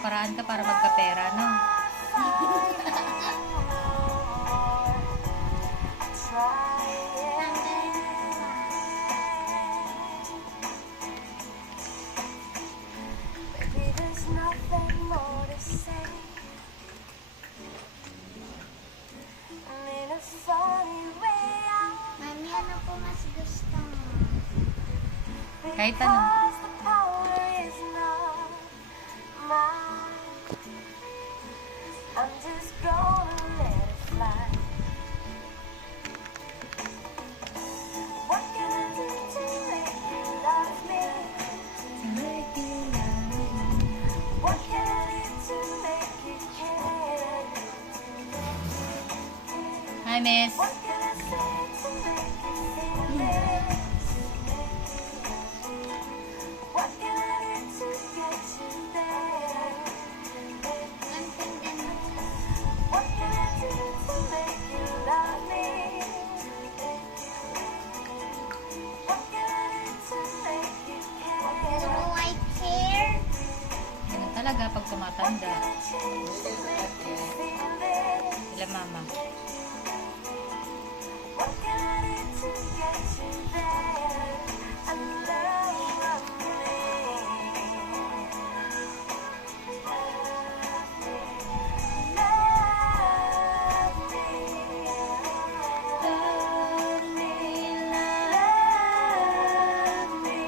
Para-paraan ka para magkapera, no? Mami, ano po mas gusto mo? Kahit ano. I'm just gonna let it fly. What can I do to make you love me? What can I do to make you care? Hi, miss. What can I say to make you feel this? What can I do to get you there? What can I do to make you love me? What can I do to make you care? So, white hair? Ganun talaga pag tumatanda. Feel this? Sila mama. What can I do to get you there? And love me. Love me. Love me. Love me.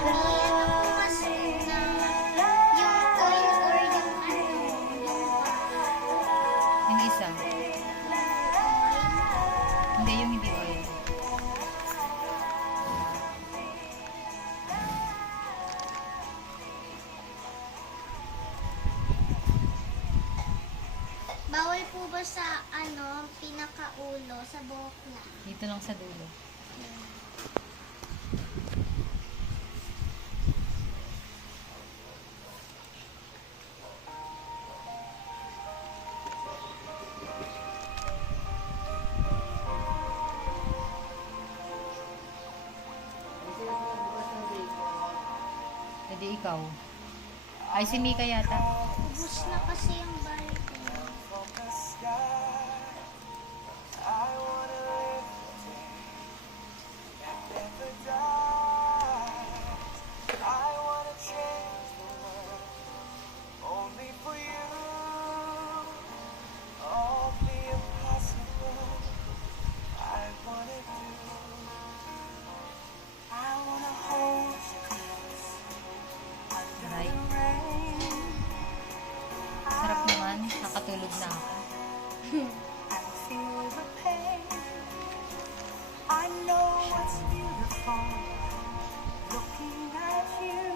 Mami, ano po mas na yung oil or yung ano? Yung isa. Hindi, yung hindi oil. Bawal po ba sa ano, pinakaulo, sa buhok lang? Dito lang sa dulo. Pwede ikaw. Ay, si Mika yata. Ubus na kasi yung balik eh. Aray. Sarap naman. Nakatulog na ako. Feel the pain. I know what's beautiful. Looking at you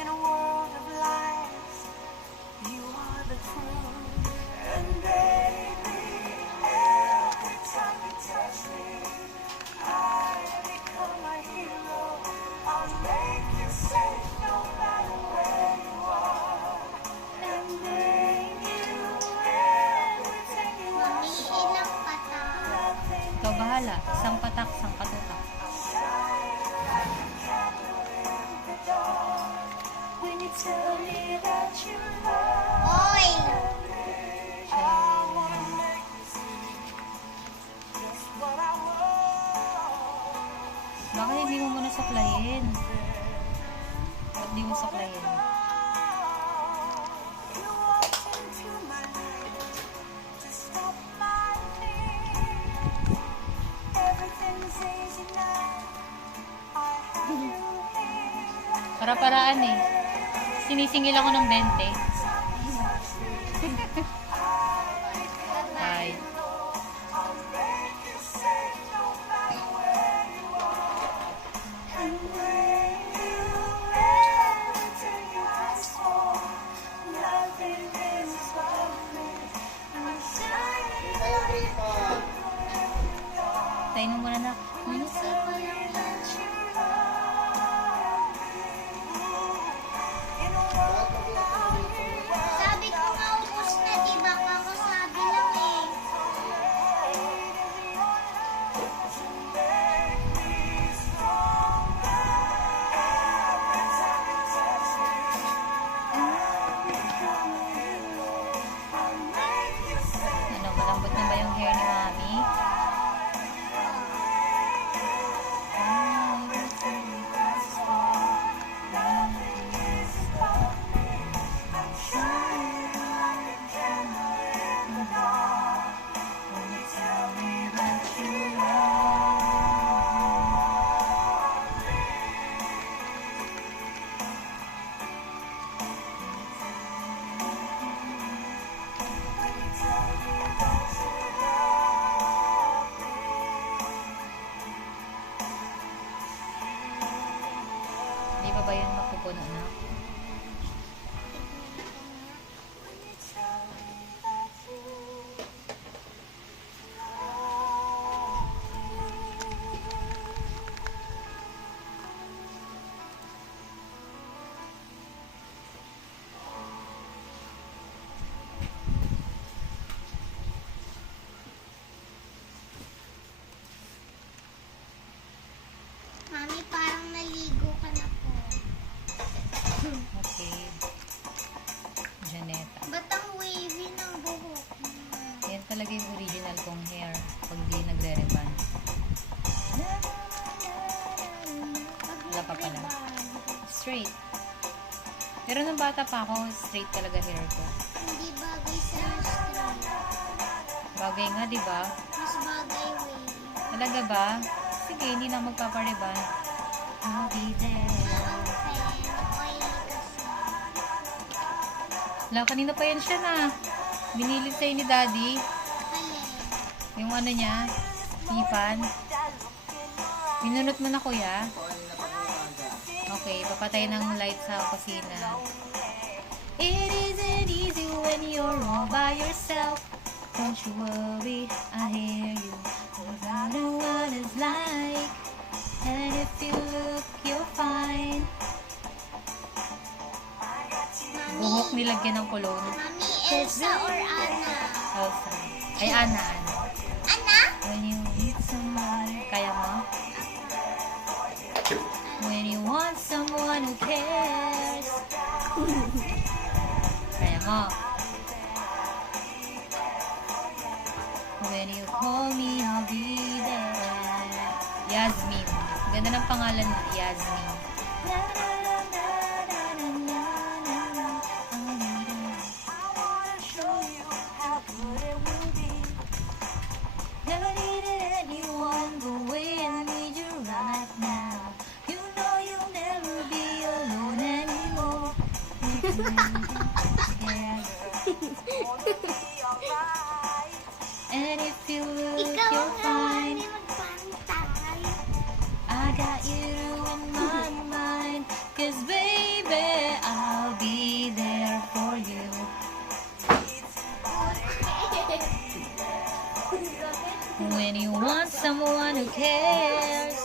in a world of lies, you are the truth. And baby, every time you touch me, I become a hero. I'll make you safe no matter where you are, and bring you everything you Mami, ask for. ilang pata? Nothing Ikaw bahala. Isang patak, isang katutak. when you tell me that you love Oil! me. I wanna make you see just what I want. Baka hindi mo muna saklayin. Ba't di mo saklayin? You walked into my life to stop my fears. Everything's easy now. I have you here. Para-paraan eh. Sinisingil ako ng 20. Bye. I'll make you safe no matter where you are, and bring you everything you ask for. Nothing is above me. I'm shining like Tayo mo muna na. Naisipan lang that you love me. In a world without you, Sabi ko nga ubus na, di ba? Kakasabi lang eh. make me stronger. Every time you touch na anak. Mami, parang naligo ka na po. Okay. Janeta. Ba't ang wavy ng buhok mo? Yan talaga yung original kong hair pag di nagre-reban. Wala pa pala. Straight. Pero nung bata pa ako, straight talaga hair ko. Hindi bagay sa straight. Bagay nga, di ba? Mas bagay wavy. Talaga ba? Sige, hindi na magpapareban. I'll be there. Oily kasi. Wala, kanina pa yan siya na. Binili sa'yo ni Daddy. Alin? Yung ano niya, hipan. Minunot mo na, kuya. Okay, papatay ng light sa kusina. It isn't easy when you're all by yourself. Don't you worry, I hear you. I know what it's like. And if you look, you're fine. Buhok nilagyan ng cologne. Mami, Elsa or Anna? Elsa. Ay, Ana. Anna? When you need someone, kaya mo? When you want someone who cares. Kaya mo? When you call me, I'll be there. Yasmin. Ganda ng pangalan mo, Yasmin. Never needed anyone the way I need you right now. You know you'll never be alone anymore. And if you look, Ikaw you're nga, fine. hindi magpantay. I got you in my mind. 'Cause baby, I'll be there for you. When you want someone who cares,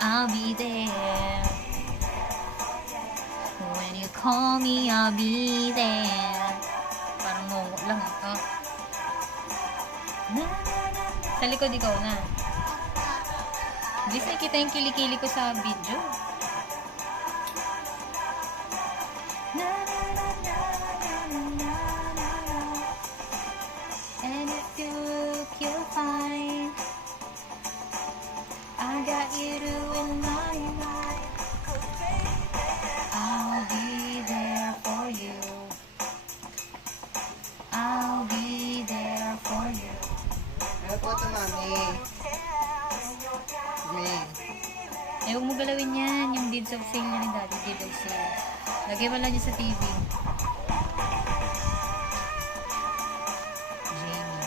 I'll be there. When you call me, I'll be there. Parang ngongo lang ito. Sa likod ikaw na. Hindi sa kita yung kilikili ko sa video. And if you look, you'll find I got you in my mind. I'll be there for you. I'll be there for you. Ano po ito, mami? Mami. Eh, huwag mo galawin yan. Yung deeds of sale niya ni Daddy, deed of sale. Lagay mo lang niya sa TV. Jamie.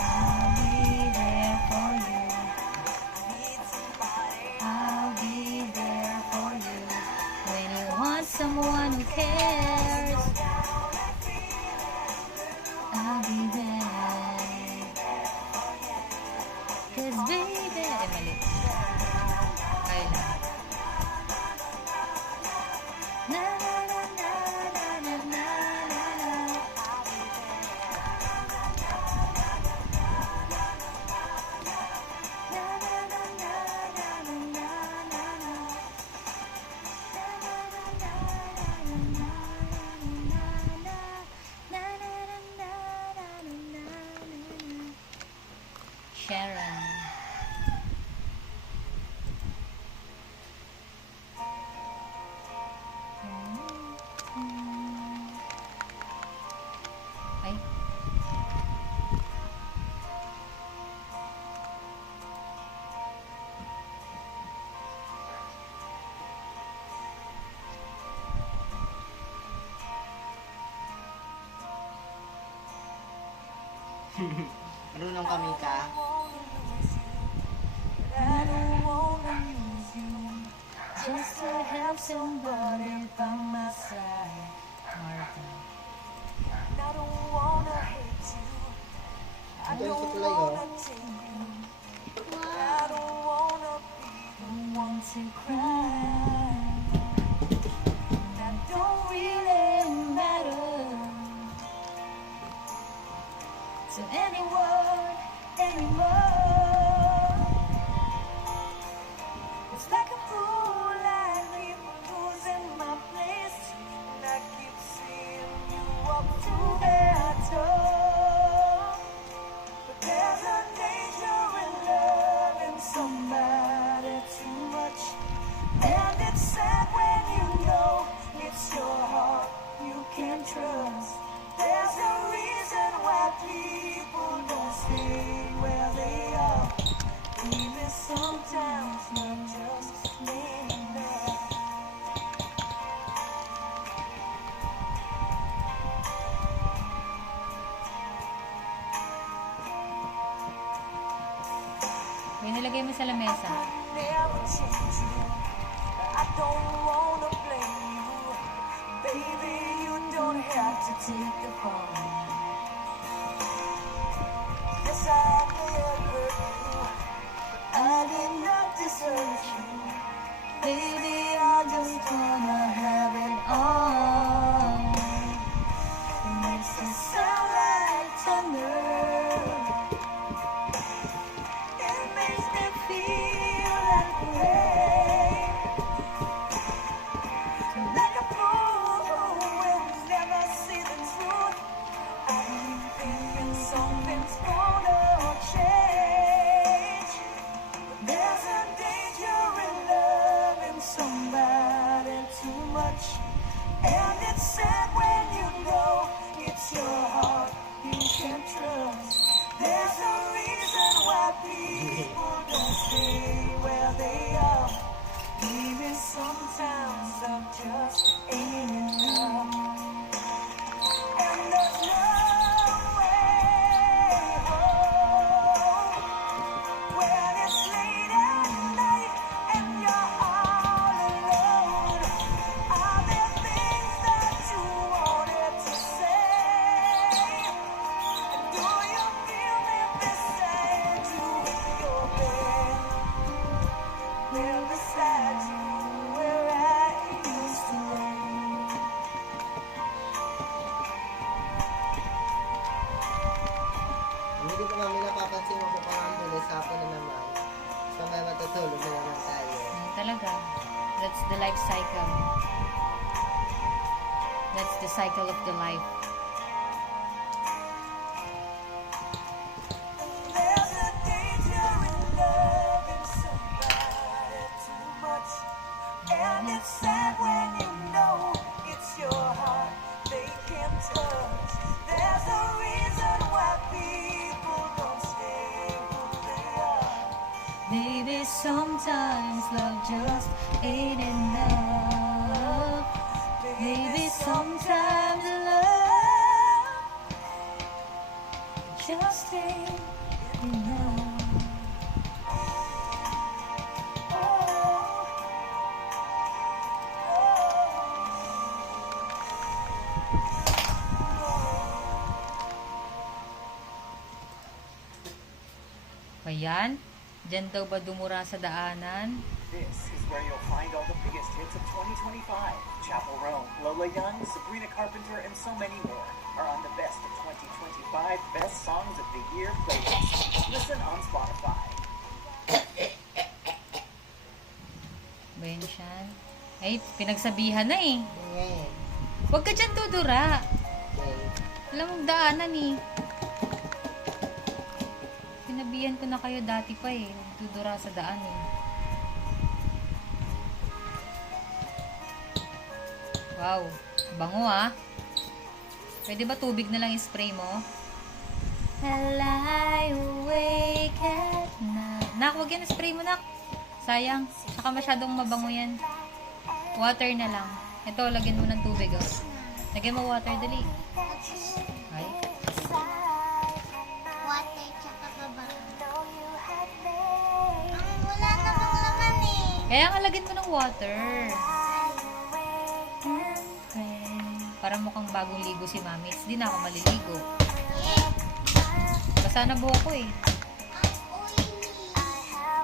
I'll be there for you. I'll be there for you. When you want someone who cares, I'll be there. 'Cause baby, mali. Kaya lang. Na na na na na na na na. Sharon. Ay. Marunong kami ka. I don't wanna lose you. Just to have somebody by my side. Martha. I don't wanna hate you. I Doon sa don't tulay, oh. wanna take you. I don't wanna be the one to cry. That don't really matter to anyone anymore. It's like a fool, I keep losing my place, and I keep seeing you up to their door. But there's a danger in loving somebody too much, and it's sad when you know it's your heart you can't trust. There's a reason why people don't stay where they are. Maybe sometimes not just staying there. May nilagay mo sa lamesa. Never change you. I don't wanna blame you. Baby, you don't have to take the fall. Yes, I did hurt you. I did not deserve you. Baby, I just wanna have it all. It makes it sound like thunder. It makes me feel like rain. Like a fool who will never see the truth. I keep thinking something's gonna change. There's a danger in loving somebody too much, and it's sad when you know it's your heart you can't trust. There's a reason why people don't stay where they are. Maybe sometimes love just ain't enough. And there's no way home when it's late at night and you're all alone. Are there things that you wanted to say? Do you feel me beside you in your bed? There beside you where I used to lay. Hindi ko mami napapansin mo ko pang tuloy sa hapon na naman. So may matutulog na naman tayo. Talaga. That's the life cycle. That's the cycle of the life. There's a danger in loving somebody too much, and it's sad when you know it's your heart they can't touch. There's a reason why people don't stay who they are. Maybe sometimes love just ain't enough. Maybe sometimes love just ain't enough. Ayan, dyan daw ba dumura sa daanan? This is where you'll find all the biggest hits of 2025. Chapel Roan, Lola Young, Sabrina Carpenter, and so many more are on the best of 2025 Best Songs of the Year playlist. Listen on Spotify. Bayan siya. Ay, pinagsabihan na eh. Okay. Huwag ka dyan dudura. Okay. Alam mong daanan eh. Sinabihan ko na kayo dati pa eh. Dudura sa daan eh. Wow, bango ah. Pwede ba tubig na lang i-spray mo? I lie awake at night. Nak, huwag yan, spray mo nak. Sayang, saka masyadong mabango yan. Water na lang. Ito, lagyan mo ng tubig oh. Lagyan mo water, dali. Ay. Kaya nga lagyan mo ng water. Para mukhang bagong ligo si Mami. Hindi na ako maliligo. Basa na buhok ko eh.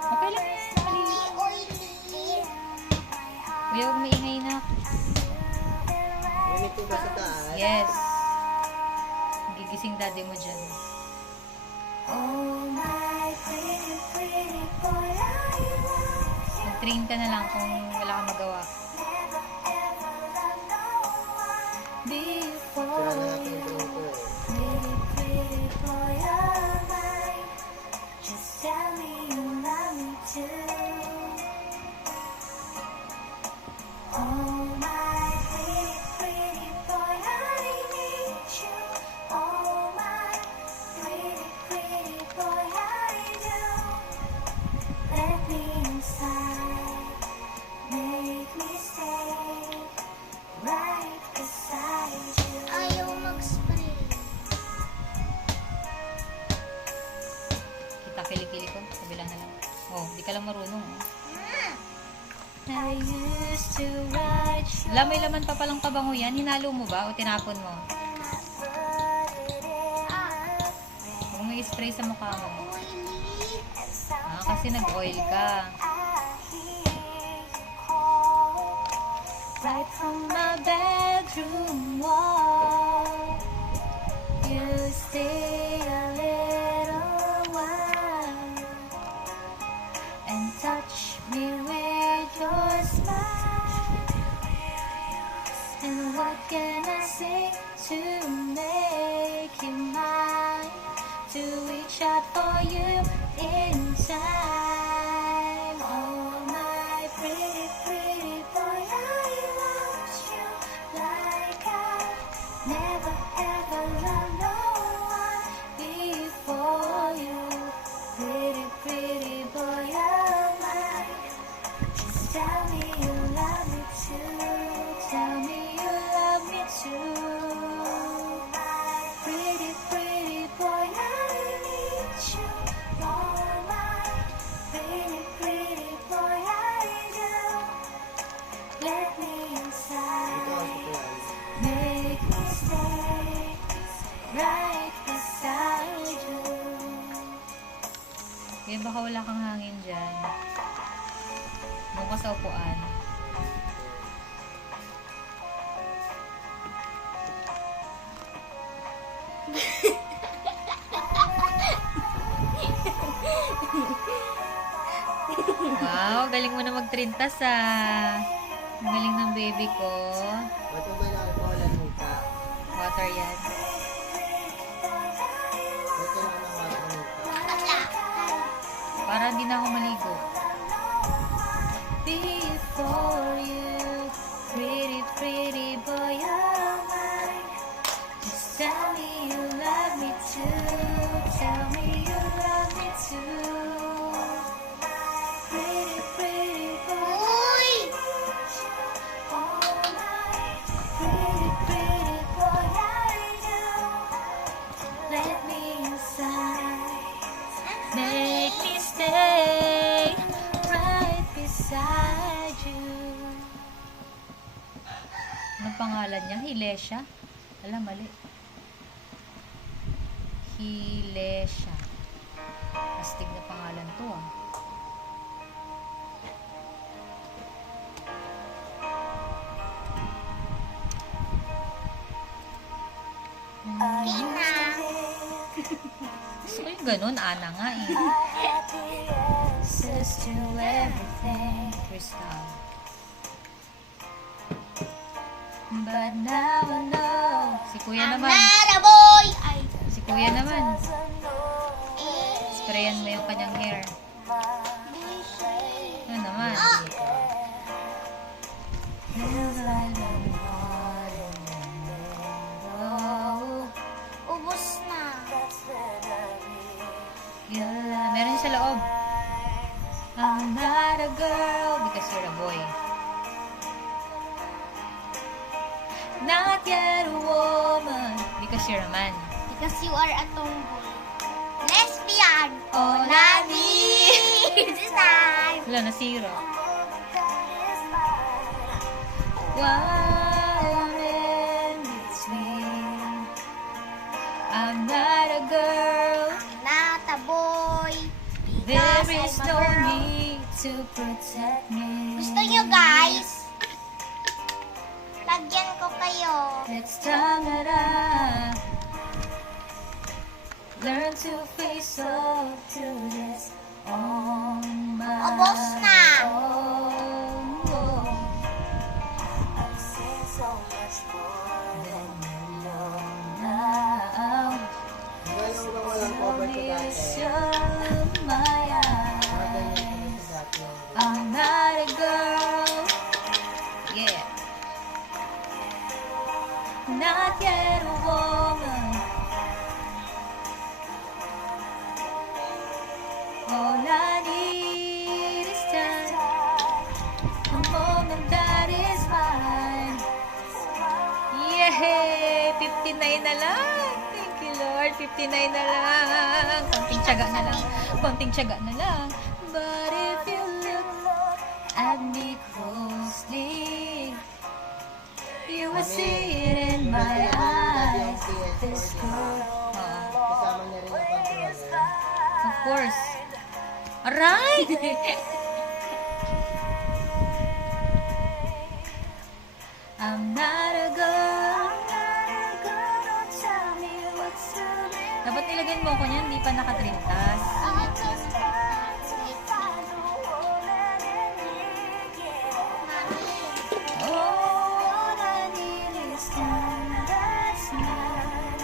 Okay lang yan. Maliligo. Kuya, huwag maingay na. Ngunit ba sa taas? Yes. Gigising daddy mo dyan. Mag-train ka na lang kung wala kang magawa. Sira na nga yung drone ko eh. Ayaw mag-spray. Kita kilikili ko. Kabila na lang. Oh, di ka lang marunong. Oh. I used to write you. May laman pa palang pabango yan. Hinalo mo ba o tinapon mo? Kung may spray sa mukha mo. Kasi nag-oil ka. Right from my bedroom wall, you stay a little while and touch me with your smile. And what can I say to make you mine? To reach out for you in time. Oh, my pretty, pretty boy, I love you like I've never ever loved no one before you. Pretty, pretty boy of mine. Just tell me you love me too. Tell me you love me too. Pretty, pretty boy, I need you. Oh, my pretty, pretty boy, I do. Let me inside. Ito ang plan. Make me stay right beside you. Eh, baka wala kang hangin dyan. Doon ka sa upuan. Wow, galing mo na magtrintas ah. Ang galing ng baby ko. Ba't mo ba na-alcoholan mo ka? Water yan. Ba't kailangan ng water mo ka? Para hindi na ako maligo. Before you, pretty, pretty boy of mine. Just tell me you love me too. Tell me you love me too. Pretty, pretty boy. Uy! Oh, my pretty, pretty boy, I do. Let me inside. Make me stay right beside you. Anong pangalan niya? Hilesha? Alam, mali. Hilesha. Astig na pangalan to ah. Ina. Gusto ko yung ganun, Ana nga eh. Says to everything, Crystal. But now I know. Si Kuya naman. Amara boy! Ay. Si Kuya naman. Eh. Sprayan mo yung kanyang hair. Ano naman? Oh, Ubus na. yeah. Meron sa loob. I'm not a girl because you're a boy. Not yet a woman because you're a man. Because you are a tomboy. Lesbian! Oh, Nabi! This time! Wala, nasira. while I'm in between. I'm not a girl, Not a boy. there Because is I'm a no girl. need to protect me. Gusto nyo guys? Lagyan ko kayo. It's time that I learn to face up to this on my Ubos na. own. I've seen so much more than you know Now, Gano'n ba walang cover to dati? vision my eyes. Mga ganyan ko sa dati. I'm not a girl, yeah, not yet a woman. All I need is time, a moment that is mine. Yay! 59 na lang. Thank you, Lord. 59 na lang. Konting tiyaga na lang. Konting tiyaga na lang. But if you look at me closely, you will see it in my eyes. This girl. Kasama na rin yung controller. Of course. Aray! I'm not a girl. Don't tell me what's to be. Dapat ilagyan mo ko niyan, hindi pa nakatrintas. All I need is time that's mine.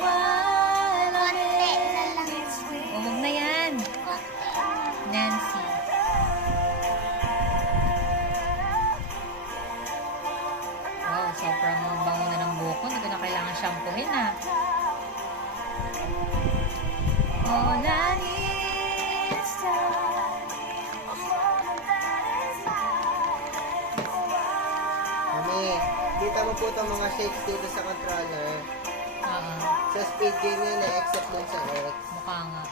While I'm in between. Oh, huwag na yan. Nancy. Wow, sobrang bango na ng buhok ko. Hindi ko na kailangan shampoohin ah. All I need is time. Mami, kita mo po itong mga shakes dito sa controller. Oo, Sa speed game yun eh, except dun sa X. mukha nga.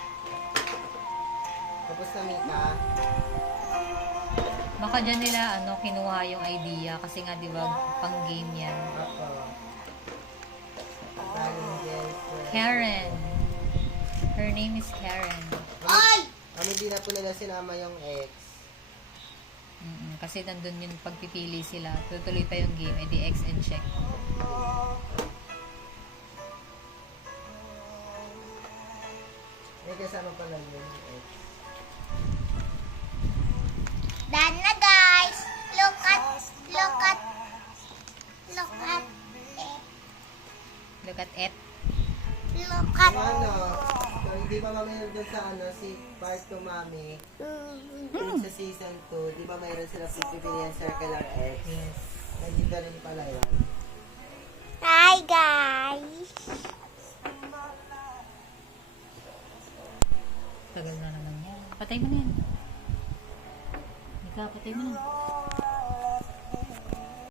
Tapos na Mika. Baka dyan nila kinuha yung idea kasi nga di ba pang game yan. Ako. Challenges. Karen. Her name is Karen. Ay! Mami, di na po nila sinama yung X. Kasi nandun yung pagpipili sila. Tutuloy pa yung game, edi X and check. May kasama pala yung X. Done na guys. Look at it. Look at it. Look at Yung ano, so, hindi ba mami nandun sa si part 2 mami, dun sa season 2, di ba mayroon sila pipili yung circular X? Yes. Nandito rin pala yun. Hi guys. Tagal na naman yan. Patay mo na yan. Mika, patay mo na.